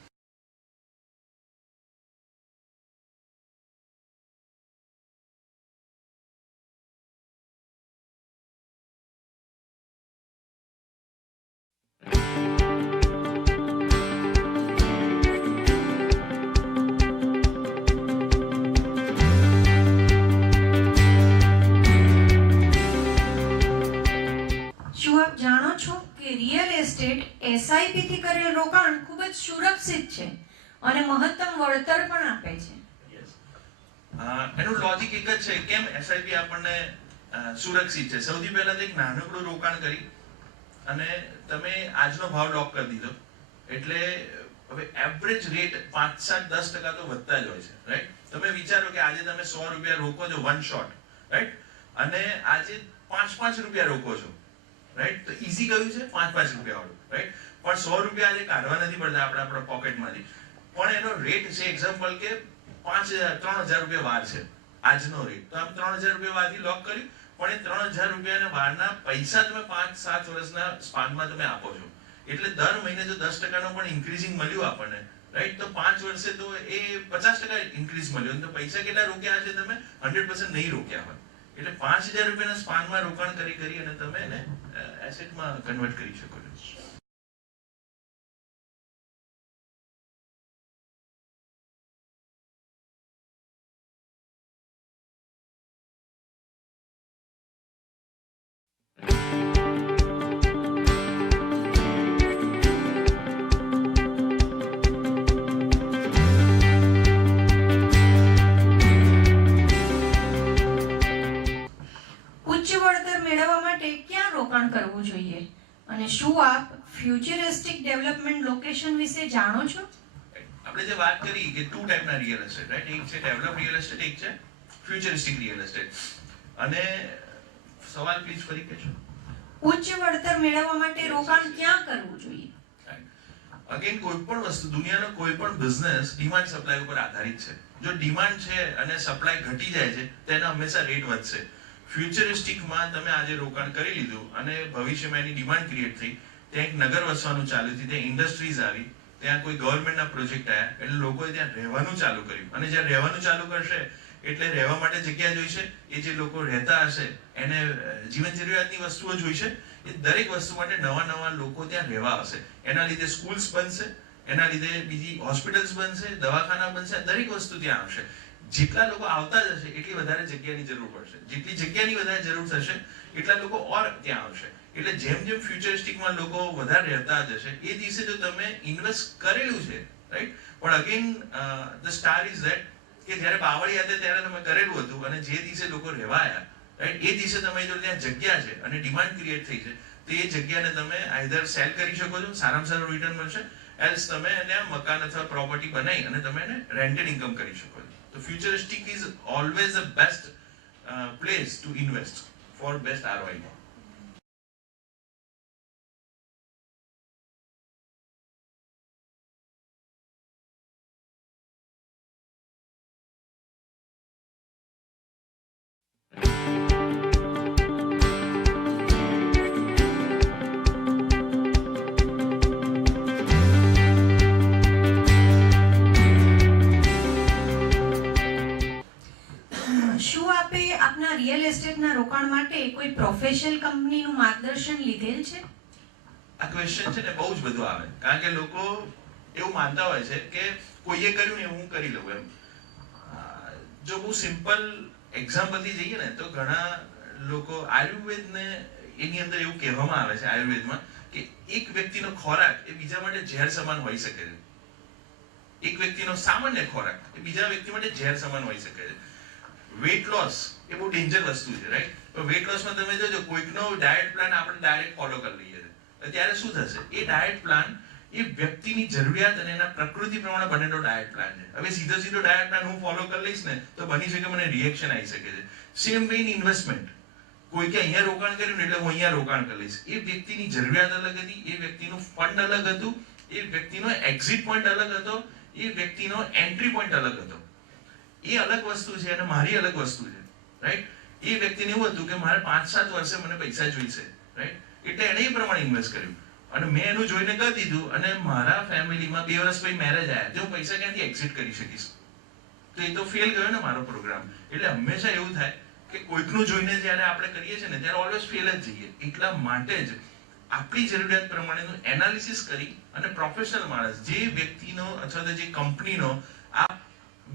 એસઆઈપી થી કરેલ રોકાણ ખૂબ જ સુરક્ષિત છે અને મહત્તમ વળતર પણ આપે છે. એનું લોજિક એક જ છે. કેમ એસઆઈપી આપણને સુરક્ષિત છે? સૌથી પહેલા તો એક નાનકડું રોકાણ કરી અને તમે આજનો ભાવ લોક કરી દીધો, એટલે હવે એવરેજ રેટ 5-7-10% તો વધતા જ હોય છે, રાઈટ? તમે વિચારો કે આજે તમે 100 રૂપિયા રોકો છો વન શોટ, રાઈટ? અને આજે 5-5 રૂપિયા રોકો છો, રાઈટ? તો ઈઝી કયું છે? 5-5 રૂપિયા વાળું, રાઈટ? પણ 100 રૂપિયા આજે કાઢવા નથી પડતા આપણા પોકેટમાંથી, પણ એનો રેટ છે એક્ઝામ્પલ કે 3,000 રૂપિયા વાર છે આજનો રેટ, તો આપ 3,000 રૂપિયા વારથી લોક કર્યું, પણ એ 3,000 રૂપિયાના વારના પૈસા તમે 5-7 વર્ષના સ્પાનમાં તમે આપો છો, એટલે દર મહિને જો 10%નો પણ ઇન્ક્રીઝિંગ મળ્યું આપણને, રાઈટ? તો 5 વર્ષે તો એ 50% ઇન્ક્રીઝ મળ્યો, તો પૈસા કેટલા રોક્યા હશે તમે? 100% નહીં રોક્યા હોય. એટલે 5,000 રૂપિયાના સ્પાનમાં રોકાણ કરી અને તમે એને એસેટમાં કન્વર્ટ કરી શકો છો. ઉચ્ચ વળતર મેળવવા માટે ક્યાં રોકાણ કરવું જોઈએ અને શું આપ ફ્યુચરિસ્ટિક ડેવલપમેન્ટ લોકેશન વિશે જાણો છો? આપણે જે વાત કરી કે 2 ટાઈપના રિયલ એસ્ટેટ, રાઈટ? એક છે ડેવલપ રિયલ એસ્ટેટ, એક છે ફ્યુચરિસ્ટિક રિયલ એસ્ટેટ. અને સવાલ પ્લીઝ ફરી કહેજો. ઉચ્ચ વળતર મેળવવા માટે રોકાણ ક્યાં કરવું જોઈએ? અગેન, કોઈ પણ વસ્તુ, દુનિયાનો કોઈ પણ બિઝનેસ ડિમાન્ડ સપ્લાય ઉપર આધારિત છે. જો ડિમાન્ડ છે અને સપ્લાય ઘટી જાય છે તેના હંમેશા રેટ વધશે. ફ્યુચરિસ્ટિકમાં તમે આજે રોકાણ કરી લીધું અને ભવિષ્યમાં એની ડિમાન્ડ ક્રિએટ થઈ, ત્યાં એક નગર વસવાનું ચાલુ થયું, ત્યાં ઇન્ડસ્ટ્રીઝ આવી, ત્યાં કોઈ ગવર્મેન્ટના પ્રોજેક્ટ આવ્યા, એટલે લોકોએ ત્યાં રહેવાનું ચાલુ કર્યું. અને જ્યારે રહેવાનું ચાલુ કરશે એટલે રહેવા માટે જગ્યા જોઈશે, એ જે લોકો રહેતા હશે એને જીવન જરૂરિયાતની વસ્તુઓ જોઈશે, એ દરેક વસ્તુ માટે નવા લોકો ત્યાં રહેવા આવશે. એના લીધે સ્કૂલ્સ બનશે, એના લીધે બીજી હોસ્પિટલ્સ બનશે, દવાખાના બનશે, દરેક વસ્તુ ત્યાં આવશે. જેટલા લોકો આવતા જશે એટલી વધારે જગ્યાની જરૂર પડશે, જેટલી જગ્યાની વધારે જરૂર થશે એટલા લોકો ઓર ત્યાં આવશે. એટલે જેમ જેમ ફ્યુચરિસ્ટિકમાં લોકો વધારે રહેતા જશે એ દિવસે જો તમે ઇન્વેસ્ટ કરેલું છે, રાઈટ? પણ again the star is that કે જ્યારે બાવળી હતી ત્યારે તમે કરેલું હતું અને જે દિવસે લોકો રહેવા આવ્યા, રાઈટ, એ દિવસે તમે જો ત્યાં જગ્યા છે અને ડિમાન્ડ ક્રિએટ થઈ છે, તો એ જગ્યાને તમે આઈધર સેલ કરી શકો છો, સારામાં સારું રિટર્ન મળશે, એલ્સ તમે એને મકાન અથવા પ્રોપર્ટી બનાવી અને તમે એને રેન્ટેડ ઇન્કમ કરી શકો છો. તો futuristic is always the best place to invest for best ROI. શું આપે આપના રિયલ એસ્ટેટના રોકાણ માટે કોઈ પ્રોફેશનલ કંપનીનું માર્ગદર્શન લીધેલ છે? આ ક્વેશ્ચન છે ને બહુ જ બધું આવે, કારણ કે લોકો એવું માનતા હોય છે કે કોઈએ કર્યું ને હું કરી લઉં એમ. જો બહુ સિમ્પલ એક્ઝામ્પલથી જઈએ ને તો ઘણા લોકો આયુર્વેદને એની અંદર એવું કહેવામાં આવે છે આયુર્વેદમાં કે એક વ્યક્તિનો ખોરાક એ બીજા માટે ઝેર સમાન હોઈ શકે છે. એક વ્યક્તિનો સામાન્ય ખોરાક એ બીજા વ્યક્તિ માટે ઝેર સમાન હોઈ શકે છે. વેઇટ લોસ એ બહુ ડેન્જર વસ્તુ છે, રાઈટ? તો વેઇટ લોસમાં તમે જોજો કોઈકનો ડાયટ પ્લાન આપણે ડાયરેક્ટ ફોલો કરી લઈએ છીએ, ત્યારે શું થશે? એ ડાયટ પ્લાન એ વ્યક્તિની જરૂરિયાત અને એના પ્રકૃતિ પ્રમાણે બનેલો ડાયટ પ્લાન છે. હવે સીધો ડાયટ પ્લાન હું ફોલો કરી લઈશ ને તો બની શકે મને રિએક્શન આવી શકે છે. સેમ વે ઇન ઇન્વેસ્ટમેન્ટ, કોઈ કે અહીંયા રોકાણ કર્યું ને એટલે હું અહીંયા રોકાણ કરી લઈશ. એ વ્યક્તિની જરૂરિયાત અલગ હતી, એ વ્યક્તિનું ફંડ અલગ હતું, એ વ્યક્તિનો એક્ઝિટ પોઈન્ટ અલગ હતો, એ વ્યક્તિનો એન્ટ્રી પોઈન્ટ અલગ હતો. એ અલગ વસ્તુ છે અને મારી અલગ વસ્તુ છે, રાઈટ? એ વ્યક્તિને એવું હતું કે મારે 5-7 વર્ષે મને પૈસા જોઈશે, રાઈટ? એટલે એણે એ પ્રમાણે ઇન્વેસ્ટ કર્યું અને મેં એનું જોઈને કરી દીધું અને મારા ફેમિલીમાં 2 વર્ષ પછી મેરેજ આવ્યા, તો હું પૈસા ક્યાંથી એક્ઝિટ કરી શકીશ? તો એ તો ફેલ ગયો ને મારો પ્રોગ્રામ. એટલે હંમેશા એવું થાય કે કોઈકનું જોઈને જ્યારે આપણે કરીએ છીએ ને ત્યારે ઓલવેઝ ફેલ જ જઈએ. એટલા માટે જ આપણી જરૂરિયાત પ્રમાણેનું એનાલિસિસ કરી અને પ્રોફેશનલ માણસ જે વ્યક્તિનો અથવા તો જે કંપનીનો આ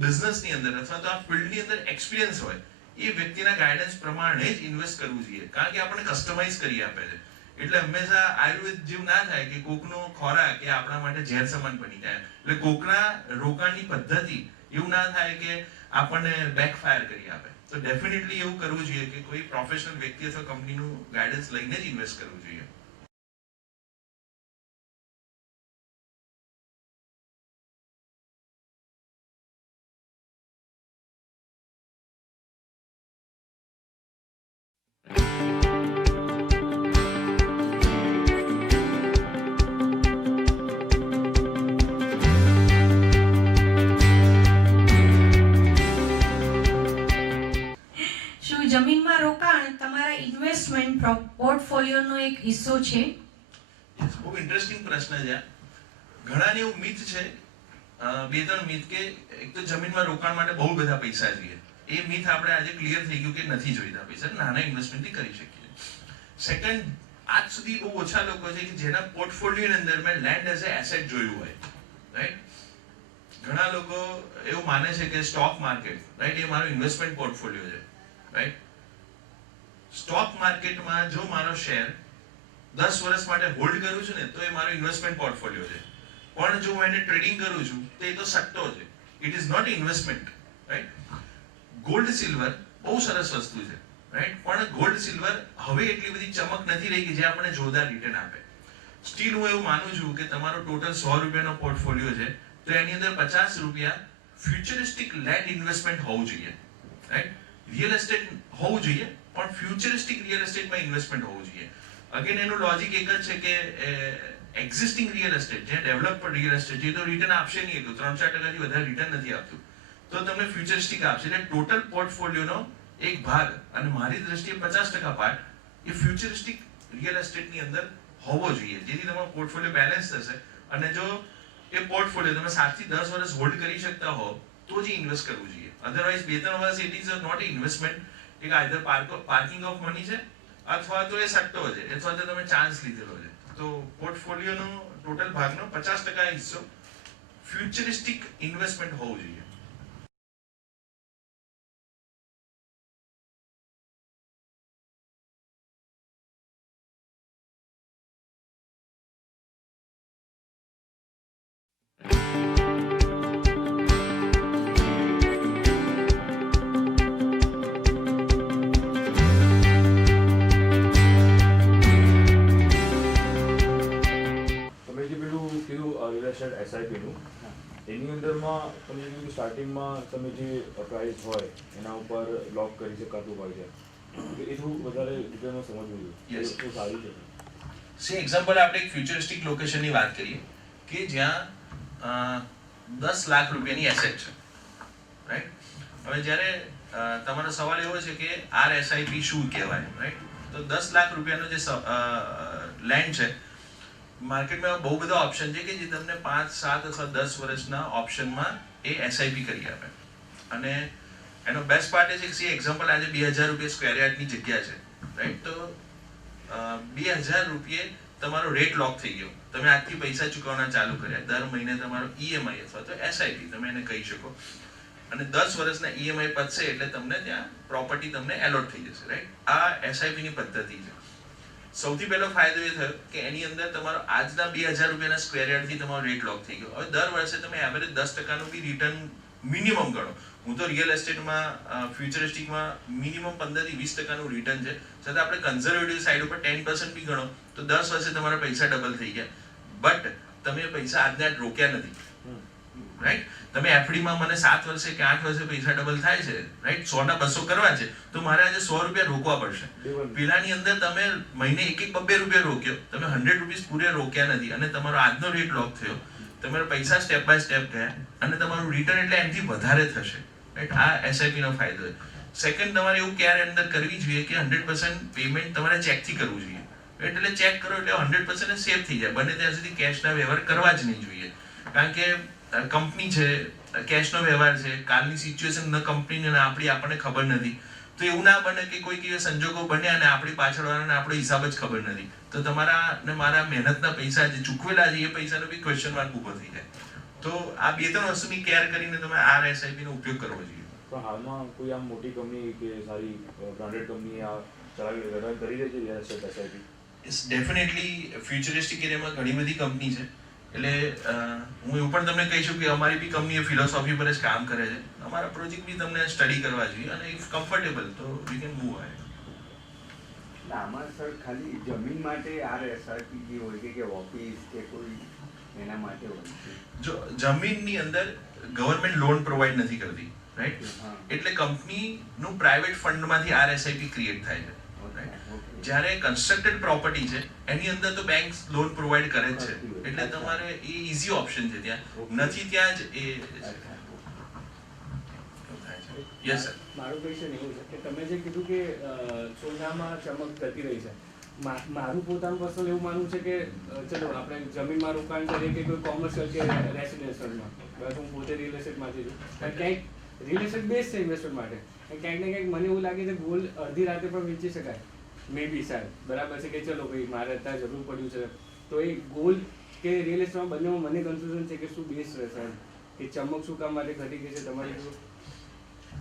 બિઝનેસની અંદર અથવા તો આ ફિલ્ડની અંદર એક્સપિરિયન્સ હોય એ વ્યક્તિના ગાઈડન્સ પ્રમાણે જ ઇન્વેસ્ટ કરવું જોઈએ, કારણ કે આપણે કસ્ટમાઇઝ કરી આપે છે. એટલે હંમેશા આયુર્વેદ જેવું ના થાય કે કોકનો ખોરાક એ આપણા માટે ઝેર સમાન બની જાય. એટલે કોકના રોકાણની પદ્ધતિ એવું ના થાય કે આપણને બેકફાયર કરી આપે. તો ડેફિનેટલી એવું કરવું જોઈએ કે કોઈ પ્રોફેશનલ વ્યક્તિ અથવા કંપનીનું ગાઈડન્સ લઈને જ ઇન્વેસ્ટ કરવું જોઈએ. શું જમીનમાં રોકાણ તમારા ઇન્વેસ્ટમેન્ટ પોર્ટફોલિયોનો એક હિસ્સો છે? બહુ ઇન્ટરેસ્ટિંગ પ્રશ્ન છે. ઘણાને એવું મિથ છે, બે ત્રણ મિથ, કે એક તો જમીનમાં રોકાણ માટે બહુ બધા પૈસા જોઈએ. એ મિથ આપણે આજે ક્લિયર થઈ ગયું કે નથી જોઈતા પૈસા, નાના ઇન્વેસ્ટમેન્ટથી કરી શકીએ. સેકન્ડ, આજ સુધી બહુ ઓછા લોકો છે કે જેના પોર્ટફોલિયોની અંદર મેં લેન્ડ એઝ એ એસેટ જોયું હોય, રાઈટ? ઘણા લોકો એવું માને છે કે સ્ટોક માર્કેટ, રાઈટ, એ મારો ઇન્વેસ્ટમેન્ટ પોર્ટફોલિયો છે, રાઈટ? સ્ટોક માર્કેટમાં જો મારો શેર 10 વર્ષ માટે હોલ્ડ કરું છું ને તો એ મારો ઇન્વેસ્ટમેન્ટ પોર્ટફોલિયો છે. પણ જો હું એને ટ્રેડિંગ કરું છું તો એ તો સટ્ટો છે. It is not investment, right? Gold silver બહુ સરસ વસ્તુ છે, રાઈટ? પણ ગોલ્ડ સિલ્વર હવે એટલી બધી ચમક નથી રહી કે જે આપણને જોરદાર રિટર્ન આપે. સ્ટીલ હું એવું માનું છું કે તમારો ટોટલ 100 રૂપિયાનો પોર્ટફોલિયો છે તો એની અંદર 50 રૂપિયા ફ્યુચરિસ્ટિક લેન્ડ ઇન્વેસ્ટમેન્ટ હોવું જોઈએ, રાઈટ? રિયલ એસ્ટેટ હોવું જોઈએ, પણ ફ્યુચરિસ્ટિક રિયલ એસ્ટેટમાં ઇન્વેસ્ટમેન્ટ હોવું જોઈએ. અગેન એનું લોજિક એક જ છે કે એક્ઝિસ્ટિંગ રિયલ એસ્ટેટ, જે ડેવલપ રિયલ એસ્ટેટ, જે તો રિટર્ન આપશે નહીં, એટલું 3-4% વધારે રિટર્ન નથી આપતું, તો તમને ફ્યુચરિસ્ટિક આપશે. એટલે ટોટલ પોર્ટફોલિયોનો એક ભાગ, અને મારી દ્રષ્ટિએ 50% પાર્ટ, એ ફ્યુચરિસ્ટિક રિયલ એસ્ટેટની અંદર હોવો જોઈએ, જેથી તમારો પોર્ટફોલિયો બેલેન્સ થશે. અને જો એ પોર્ટફોલિયો તમે 7 થી 10 વર્ષ હોલ્ડ કરી શકતા હો તો જ ઇન્વેસ્ટ કરવું જોઈએ. અધરવાઇઝ 2-3 વર્ષ ઇટ ઇઝ નોટ ઇન્વેસ્ટમેન્ટ. એક આઈધર પાર્કિંગ ઓફ મની છે, અથવા તો એ સટ્ટો છે, અથવા તો તમે ચાન્સ લીધેલો છે. તો પોર્ટફોલિયોનો ટોટલ ભાગનો 50% હિસ્સો ફ્યુચરિસ્ટિક ઇન્વેસ્ટમેન્ટ હોવું જોઈએ. એસઆઈપીનું એની અંદરમાં તમે કીધું સ્ટાર્ટિંગમાં તમે જે પ્રાઇસ હોય એના ઉપર લોક કરી શકાતું હોય છે, તો એ થોડું વધારે ડિટેલમાં સમજવું જોઈએ. Yes. તો સારું છે. એક્ઝામ્પલ આપણે એક ફ્યુચરિસ્ટિક લોકેશનની વાત કરીએ કે જ્યાં 10 લાખ રૂપિયાની એસેટ છે, રાઈટ? હવે જ્યારે તમારો સવાલ એવો છે કે RSIP શું કહેવાય, રાઈટ? તો 10 લાખ રૂપિયાનો જે લેન્ડ છે, માર્કેટમાં બહુ બધા ઓપ્શન છે કે જે તમને 5, 7 અથવા 10 વર્ષના ઓપ્શનમાં એ એસઆઈપી કરી આપે. અને એનો બેસ્ટ પાર્ટ એ છે કે એક્ઝામ્પલ આજે 2000 રૂપિયા સ્ક્વેર યાર્ડની જગ્યા છે, રાઈટ? તો 2000 રૂપિયે તમારો રેટ લોક થઈ ગયો. તમે આજથી પૈસા ચૂકવવાના ચાલુ કર્યા, દર મહિને તમારો EMI અથવા તો એસઆઈપી તમે એને કહી શકો, અને 10 વર્ષના EMI પતશે એટલે તમને ત્યાં પ્રોપર્ટી તમને એલોટ થઈ જશે, રાઈટ? આ એસઆઈપી ની પદ્ધતિ છે. સૌથી પહેલો ફાયદો એ થયો કે એની અંદર તમારો આજના 2000 રૂપિયાના સ્ક્વેર યાર્ડથી તમારો રેટ લોક થઈ ગયો. હવે દર વર્ષે તમે એવરેજ 10%નું બી રિટર્ન મિનિમમ ગણો. હું તો રિયલ એસ્ટેટમાં ફ્યુચરિસ્ટિકમાં મિનિમમ 15 થી 20%નું રિટર્ન છે, છતાં આપણે કન્ઝર્વેટિવ સાઈડ ઉપર 10% બી ગણો તો 10 વર્ષે તમારા પૈસા ડબલ થઈ ગયા. બટ તમે પૈસા આજના આજ રોક્યા નથી, રાઈટ? તમે એફડીમાં મને 7 વર્ષે કે 8 વર્ષે પૈસા ડબલ થાય છે, રાઈટ? 100 ના 200 કરવા છે તો મારે આજે 100 રૂપિયા રોકવા પડશે. પેલાની અંદર તમે મહિને 1-2 રૂપિયા રોક્યો, તમે 100 રૂપીસ પૂરે રોક્યા નથી, અને તમારો આજનો રેટ લોક થયો, તમારા પૈસા સ્ટેપ બાય સ્ટેપ ગયા, અને તમારું રિટર્ન એટલે એનાથી વધારે થશે, રાઈટ? આ એસઆઈપી નો ફાયદો છે. સેકન્ડ, તમારે એવું ક્યારે અંદર કરવી જોઈએ કે 100% પેમેન્ટ તમારે ચેકથી કરવું જોઈએ, રાઈટ? એટલે ચેક કરો એટલે 100% સેફ થઈ જાય. બને ત્યાં સુધી કેશના વ્યવહાર કરવા જ નહીં જોઈએ, કારણ કે કંપની છે, કેશનો વ્યવહાર છે, કાલની સિચ્યુએશન ન કંપનીને આપણી આપણને ખબર નથી. તો એવું ના બને કે કોઈક એવા સંજોગો બન્યા અને આપણી પાછળવાળાને આપણો હિસાબ જ ખબર નથી, તો તમારા ને મારા મહેનતના પૈસા જે ચૂકવેલા છે એ પૈસાનો બી ક્વેશ્ચન માર્ક ઊભો થઈ જાય. તો આ 2-3 વસ્તુની કેર કરીને તમે RSIP નો ઉપયોગ કરવો જોઈએ. પણ હાલમાં કોઈ આમ મોટી કંપની કે સારી બ્રાન્ડેડ કંપની આ ચલાવી કરી રહી છે real estate SIP? It's definitely futuristic એરિયામાં ઘણી બધી કંપની છે. એટલે હું એવું પણ તમને કહી શકું કે અમારી બી કંપની ફિલોસોફી પર જ કામ કરે છે. અમારા પ્રોજેક્ટ બી તમને સ્ટડી કરવા જોઈએ, અને ઇફ કમ્ફર્ટેબલ તો વી કેન મૂવ અહેડ. આમાં સર ખાલી જમીન માટે RSIP જે હોય કે ઓફિસ કે કોઈ એના માટે હોય છે? જો જમીનની અંદર ગવર્મેન્ટ લોન પ્રોવાઈડ નથી કરતી, રાઈટ? એટલે કંપનીનું પ્રાઇવેટ ફંડમાંથી RSIP ક્રિએટ થાય છે, રાઈટ? જ્યારે કન્સ્ટ્રક્ટેડ પ્રોપર્ટી છે એની અંદર તો બેંક લોન પ્રોવાઈડ કરે જ છે, એટલે તમારે એ ઇઝી ઓપ્શન છે. ત્યાં નથી ત્યાં જ એ થાય છે. Yes, sir. મારું ક્વેશ્ચન એવું છે કે તમે જે કીધું કે સોનામાં ચમક થતી રહી છે, મારું પોતાનું પર્સનલ એવું માનવું છે કે ચલો આપણે જમીનમાં રોકાણ કરીએ કે કોઈ કોમર્શિયલ કે રેસિડેન્શિયલમાં, બસ હું પોતે રિયલ એસ્ટેટમાંથી છું, પણ ક્યાંક રિયલ એસ્ટેટ બેસ્ટ છે ઇન્વેસ્ટમેન્ટ માટે, ક્યાંક ને ક્યાંક મને એવું લાગે છે ગોલ્ડ અડધી રાતે પણ વેચી શકાય, મે બી સાહેબ બરાબર છે કે ચલો ભાઈ મારે અત્યારે જરૂર પડ્યું છે, તો એ ગોલ્ડ કે રિયલ એસ્ટેટમાં બંનેમાં મને કન્ફ્યુઝન છે કે શું બેસ્ટ રહેશે, કે ચમક શું કામ માટે ઘટી ગઈ છે તમારી જોડે?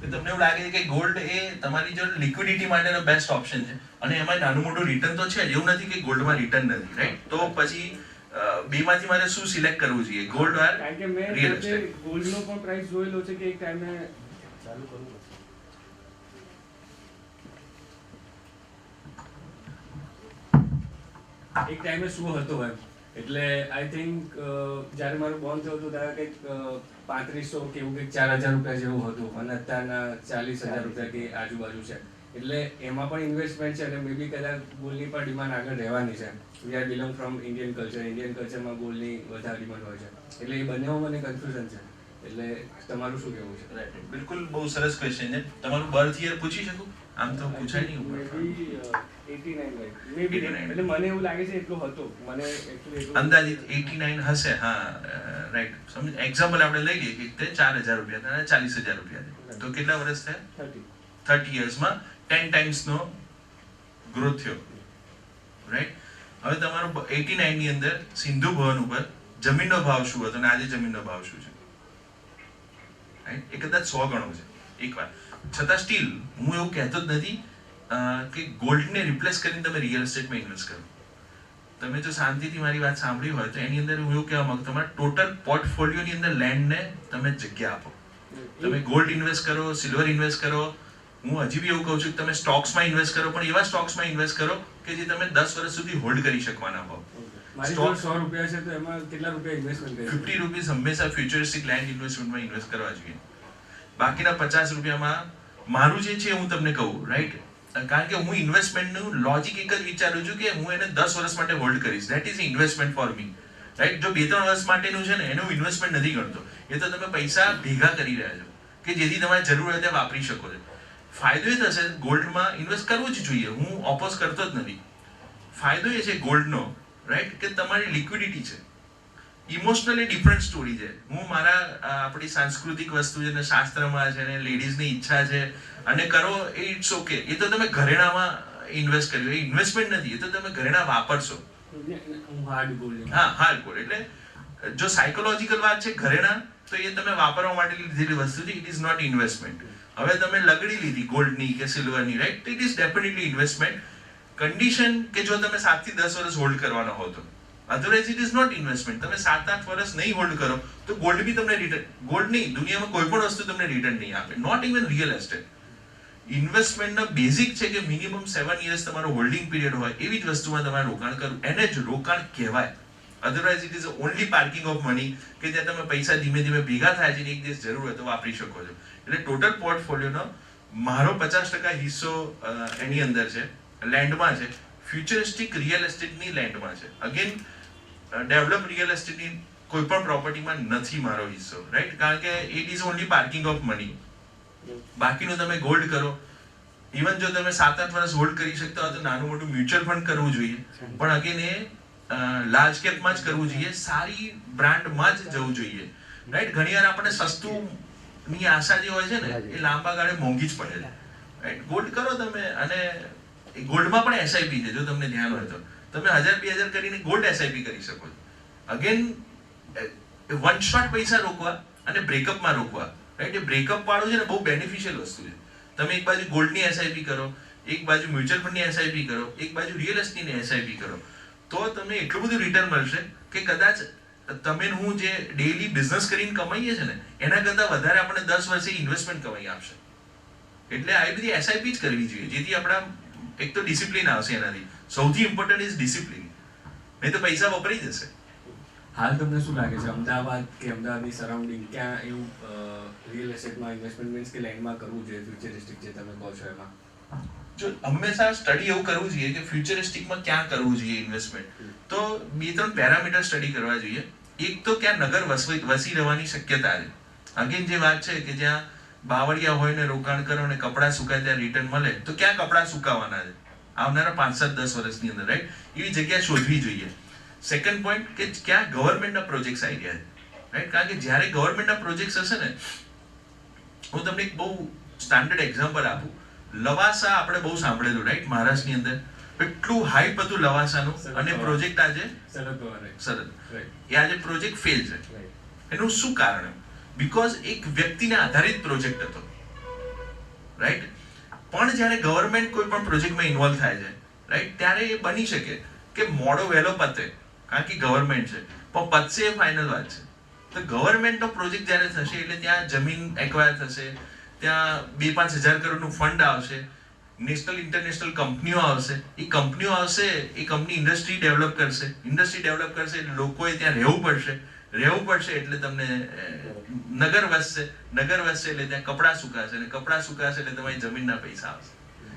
તમને એવું લાગે છે કે ગોલ્ડ એ તમારી જો લિક્વિડિટી માટેનો બેસ્ટ ઓપ્શન છે અને એમાં નાનું મોટું રિટર્ન તો છે જ, એવું નથી કે ગોલ્ડમાં રિટર્ન નથી, રાઈટ? તો પછી બેમાંથી મારે શું સિલેક્ટ કરવું જોઈએ, ગોલ્ડ ઓર કારણ કે મેં રિયલ પોતે એસ્ટેટ? ગોલ્ડનો પણ પ્રાઇસ જોયેલો છે કે એક ટાઈમે ચાલુ કરવું પડશે. એક ટાઈમે શું હતો એમ, એટલે આઈ થિંક જ્યારે મારું બોન્ડ થયું હતું ત્યારે કંઈક 3500 કે એવું કંઈક 4000 રૂપિયા જેવું હતું, અને અત્યારના 40,000 રૂપિયા કે આજુબાજુ છે, એટલે એમાં પણ ઇન્વેસ્ટમેન્ટ છે અને મે બી કદાચ ગોલ્ડની પણ ડિમાન્ડ આગળ રહેવાની છે. We are belong from Indian culture, Indian કલ્ચરમાં ગોલ્ડની વધારે ડિમાન્ડ હોય છે, એટલે એ બંનેમાં મને કન્ફ્યુઝન છે, એટલે તમારું શું કહેવું છે? બિલકુલ, બહુ સરસ ક્વેશ્ચન છે. તમારું બર્થ યર પૂછી શકું? આમ તો પૂછાય નહીં ઉપર. મે બી એટલે મને એવું લાગે છે એટલો હતો, મને actually એટલું અંદાજિત 89 હશે. હા, રાઈટ. સમજ, એક્ઝામ્પલ આપણે લઈ લઈએ કે તે 4000 રૂપિયા હતા અને 40,000 રૂપિયા છે, તો કેટલા વર્ષ થયા? 30 યર્સમાં 10 ટાઈમ્સનો ગ્રોથ થયો, રાઈટ? હવે તમારો 89 ની અંદર સિંધુ ભવન ઉપર જમીનનો ભાવ શું હતો અને આજે જમીનનો ભાવ શું છે, રાઈટ? એ કદાચ 100 ગણો છે એકવાર. છતાં સ્ટીલ હું એવું કહેતો જ નથી કે ગોલ્ડને રિપ્લેસ કરીને તમે રિયલ એસ્ટેટમાં ઇન્વેસ્ટ કરો. તમે જો શાંતિથી મારી વાત સાંભળી હોય તો એની અંદર હું એવું કહેવા માંગુ, તમારા ટોટલ પોર્ટફોલિયોની અંદર લેન્ડને તમે જગ્યા આપો. તમે ગોલ્ડ ઇન્વેસ્ટ કરો, સિલ્વર ઇન્વેસ્ટ કરો, હું હજી બી એવું કહું છું કે તમે સ્ટોક્સમાં ઇન્વેસ્ટ કરો, પણ એવા સ્ટોક્સમાં ઇન્વેસ્ટ કરો કે જે તમે 10 વર્ષ સુધી હોલ્ડ કરી શકવાના હો. મારી જોડે 100 રૂપિયા છે તો એમાં કેટલા રૂપિયા ઇન્વેસ્ટમેન્ટ કરી? 50 રૂપીસ હંમેશા ફ્યુચરિસ્ટિક લેન્ડ ઇન્વેસ્ટમેન્ટમાં ઇન્વેસ્ટ કરવા જોઈએ. બાકીના 50 રૂપિયામાં મારું જે છે હું તમને કહું, રાઈટ? કારણ કે હું ઇન્વેસ્ટમેન્ટનું લોજિક એક જ વિચારું છું કે હું એને 10 વર્ષ માટે હોલ્ડ કરીશ. That is investment for me, right? જો 2-3 વર્ષ માટેનું છે ને એનું ઇન્વેસ્ટમેન્ટ નથી ગણતો. એ તો તમે પૈસા ભેગા કરી રહ્યા છો કે જેથી તમારે જરૂર હોય તે વાપરી શકો છો. ફાયદો એ થશે, ગોલ્ડમાં ઇન્વેસ્ટ કરવું જ જોઈએ, હું ઓપોઝ કરતો જ નથી. ફાયદો એ છે ગોલ્ડનો, રાઈટ, કે તમારી લિક્વિડિટી છે. ઇમોશનલી ડિફરન્ટ સ્ટોરી છે. હું મારા આપણી સાંસ્કૃતિક વસ્તુ છે ને શાસ્ત્રમાં છે ને લેડીઝની ઈચ્છા છે અને કરો એ ઇટ્સ ઓકે. એ તો તમે ઘરેણામાં ઇન્વેસ્ટ કર્યું, એ ઇન્વેસ્ટમેન્ટ નથી, એ તો તમે ઘરેણા વાપરશો. Hard gold. હા, હાર્ડ ગોલ્ડ એટલે જો સાયકોલોજીકલ વાત છે ઘરેણા, તો એ તમે વાપરવા માટે લીધેલી વસ્તુ છે, ઇટ ઇઝ નોટ ઇન્વેસ્ટમેન્ટ. હવે તમે લગડી લીધી ગોલ્ડની કે સિલ્વરની, right, it is definitely investment. Condition કે જો તમે 7 થી 10 વર્ષ હોલ્ડ કરવાનો હો તો, otherwise it is not investment. તમે 7-8 વર્ષ નહીં હોલ્ડ કરો તો ગોલ્ડ બી તમને રિટર્ન, ગોલ્ડ નહીં, દુનિયામાં કોઈ પણ વસ્તુ તમને રિટર્ન નહીં આપે, નોટ ઇવન રિયલ એસ્ટેટ. ઇન્વેસ્ટમેન્ટનો બેઝિક છે કે મિનિમમ 7 યર્સ તમારો હોલ્ડિંગ પીરિયડ હોય, એવી જ વસ્તુમાં તમારે રોકાણ કરવું, એને જ રોકાણ કહેવાય. Otherwise it is only parking of money, કે જ્યાં તમે પૈસા ધીમે ધીમે ભેગા થાય છે ને એક દિવસ જરૂર હોય તો વાપરી શકો છો. એટલે ટોટલ પોર્ટફોલિયોનો મારો 50% હિસ્સો એની અંદર છે, લેન્ડમાં છે, ફ્યુચરિસ્ટિક રિયલ એસ્ટેટની લેન્ડમાં છે. અગેન ડેવલપ રિયલ એસ્ટેટની કોઈ પણ પ્રોપર્ટીમાં નથી મારો હિસ્સો, રાઈટ? કારણ કે it is only parking of money. બાકીનું તમે ગોલ્ડ કરો, ઇવન જો તમે 7-8 વર્ષ હોલ્ડ કરી શકતા હોય તો નાનું મોટું મ્યુચ્યુઅલ ફંડ કરવું જોઈએ, પણ અગેન એ લાર્જ કેપમાં જ કરવું જોઈએ, સારી બ્રાન્ડમાં જ જવું જોઈએ, રાઈટ? ઘણીવાર આપણે સસ્તું ની આશા જે હોય છે ને એ લાંબા ગાળે મોંઘી જ પડે છે, રાઈટ? ગોલ્ડ કરો તમે, અને ગોલ્ડમાં પણ એસઆઈપી છે, જો તમને ધ્યાન હોય તો તમે 1000-2000 કરીને ગોલ્ડ એસઆઈપી કરી શકો છો. અગેન વન શોટ પૈસા રોકવા અને બ્રેકઅપમાં રોકવા, રાઈટ? એ બ્રેકઅપ વાળું છે ને બહુ બેનિફિશિયલ વસ્તુ છે. તમે એક બાજુ ગોલ્ડની એસઆઈપી કરો, એક બાજુ મ્યુચ્યુઅલ ફંડની એસઆઈપી કરો, એક બાજુ રિયલ એસ્ટેટની એસઆઈપી કરો, તો તમને એટલું બધું રિટર્ન મળશે કે કદાચ તમે હું જે ડેઈલી બિઝનેસ કરીને કમાઈએ છે ને એના કરતાં વધારે આપણે 10 વર્ષે ઇન્વેસ્ટમેન્ટ કમાઈ આપશે. એટલે આવી બધી એસઆઈપી જ કરવી જોઈએ, જેથી આપણા એક તો ડિસિપ્લિન આવશે. એનાથી સૌથી ઇમ્પોર્ટન્ટ ઇઝ ડિસિપ્લિન, નહીં તો પૈસા વપરાઈ જશે. હાલ તમને શું લાગે છે અમદાવાદ કે અમદાવાદની સરાઉન્ડિંગ ક્યાં એવું રિયલ એસ્ટેટમાં ઇન્વેસ્ટમેન્ટ મીન્સ કે લેન્ડમાં કરવું જોઈએ, ફ્યુચરિસ્ટિક જે તમે કહો છો એમાં? જો હંમેશા સ્ટડી એવું કરવું જોઈએ કે ફ્યુચરિસ્ટિકમાં ક્યાં કરવું જોઈએ ઇન્વેસ્ટમેન્ટ, તો 2-3 પેરામીટર સ્ટડી કરવા જોઈએ. એક તો ક્યાં નગર વસી રહેવાની શક્યતા છે. અગેન જે વાત છે કે જ્યાં બાવળિયા હોય ને રોકાણ કરો ને કપડાં સુકાય ત્યાં રિટર્ન મળે, તો ક્યાં કપડાં સુકાવાના છે આવનારા 5-7-10 વર્ષની અંદર, રાઈટ? એવી જગ્યા શોધવી જોઈએ. સેકન્ડ પોઈન્ટ કે ક્યાં ગવર્મેન્ટના પ્રોજેક્ટ્સ આવી ગયા છે, રાઈટ? કારણ કે જ્યારે ગવર્મેન્ટના પ્રોજેક્ટ્સ હશે ને, હું તમને એક બહુ સ્ટાન્ડર્ડ એક્ઝામ્પલ આપું. લવાસા આપણે બહુ સાંભળેલું, રાઈટ? મહારાષ્ટ્રની અંદર એટલું હાઈપ હતું લવાસાનું, અને પ્રોજેક્ટ આજે સરદ, એ આજે પ્રોજેક્ટ ફેલ છે. એનું શું કારણ? બીકોઝ એક વ્યક્તિને આધારિત પ્રોજેક્ટ હતો, રાઈટ? પણ જ્યારે ગવર્મેન્ટ કોઈ પણ પ્રોજેક્ટમાં ઇન્વોલ્વ થાય છે, રાઈટ, ત્યારે એ બની શકે કે મોડો વહેલો પતે, કારણ કે ગવર્મેન્ટ છે, પણ પતશે એ ફાઇનલ વાત છે. તો ગવર્મેન્ટનો પ્રોજેક્ટ જ્યારે થશે એટલે ત્યાં જમીન એક્વાયર થશે, ત્યાં 2-5 હજાર કરોડનું ફંડ આવશે, નેશનલ ઇન્ટરનેશનલ કંપનીઓ આવશે, એ કંપનીઓ આવશે, એ કંપની ઇન્ડસ્ટ્રી ડેવલપ કરશે, ઇન્ડસ્ટ્રી ડેવલપ કરશે એટલે લોકોએ ત્યાં રહેવું પડશે એટલે તમને નગર વસશે, નગર વસશે એટલે ત્યાં કપડાં સુકાશે, અને કપડાં સુકાશે એટલે તમારી જમીનના પૈસા આવશે.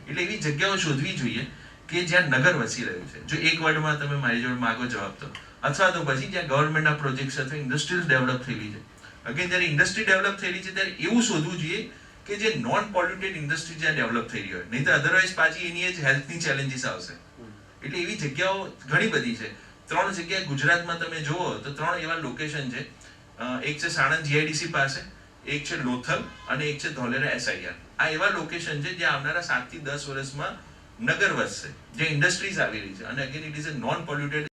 એટલે એવી જગ્યાઓ શોધવી જોઈએ કે જ્યાં નગર વસી રહ્યું છે. જો એક વર્ડમાં તમે મારી જોડે માગો જવાબ તો, અથવા તો પછી જ્યાં ગવર્મેન્ટના પ્રોજેક્ટ્સ અથવા ઇન્ડસ્ટ્રીઝ ડેવલપ થયેલી છે. અગેન જ્યારે ઇન્ડસ્ટ્રી ડેવલપ થયેલી છે ત્યારે એવું શોધવું જોઈએ કે જે નોન પોલ્યુટેડ ઇન્ડસ્ટ્રી જ્યાં ડેવલપ થઈ રહી હોય, નહીં તો અધરવાઇઝ પાછી એની જ હેલ્થની ચેલેન્જીસ આવશે. એટલે એવી જગ્યાઓ ઘણી બધી છે. 3 જગ્યાએ ગુજરાતમાં તમે જુઓ તો 3 એવા લોકેશન છે. એક છે સાણંદ GIDC પાસે, એક છે લોથલ, અને એક છે ધોલેરા SIR. આ એવા લોકેશન છે જ્યાં આવનારા 7 થી 10 વર્ષમાં નગર વસશે, જ્યાં ઇન્ડસ્ટ્રીઝ આવી રહી છે, અને again it is a non polluted